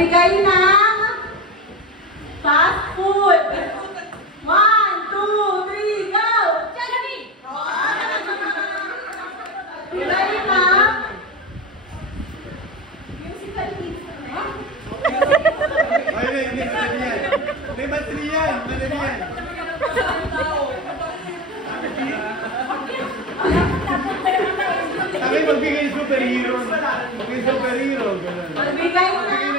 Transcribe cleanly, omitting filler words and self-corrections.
Magbigay ng fast food. 1, 2, 3, go! Jollibee! Magbigay ng musical pizza. Hindi, may battery yan. Sabi magbigay superhero. Magbigay superhero. Magbigay ng